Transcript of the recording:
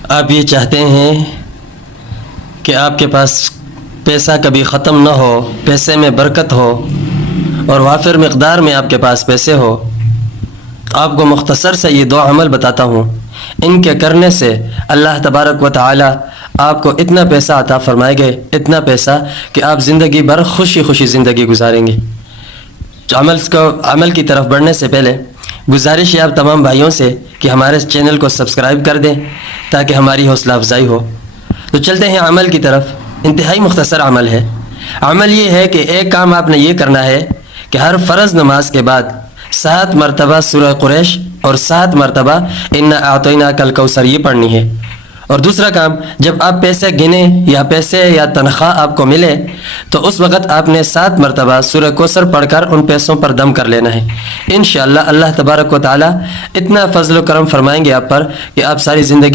आप ये चाहते हैं कि आपके पास पैसा कभी ख़त्म ना हो, पैसे में बरकत हो और वाफिर मकदार में आपके पास पैसे हो। आपको मुख्तसर से ये 2 अमल बताता हूँ। इनके करने से अल्लाह तबारक व तआला आपको इतना पैसा अता फरमाएंगे, इतना पैसा कि आप ज़िंदगी भर खुशी खुशी ज़िंदगी गुजारेंगे। अमल की तरफ बढ़ने से पहले गुजारिश है आप तमाम भाइयों से कि हमारे चैनल को सब्सक्राइब कर दें ताकि हमारी हौसला अफजाई हो। तो चलते हैं अमल की तरफ। इंतहाई मुख्तसर अमल है। अमल ये है कि एक काम आपने ये करना है कि हर फ़र्ज़ नमाज के बाद 7 मरतबा सूरह कुरैश और 7 मरतबा इन्ना आतैना कल कौसर ये पढ़नी है। और दूसरा काम, जब आप पैसे गिने या पैसे या तनख्वाह आपको मिले तो उस वक़्त आपने 7 मरतबा सूरह कौसर पढ़कर उन पैसों पर दम कर लेना है। इंशाअल्लाह अल्लाह तबारक व तआला इतना फ़ज़ल व करम फरमाएंगे आप पर कि आप सारी ज़िंदगी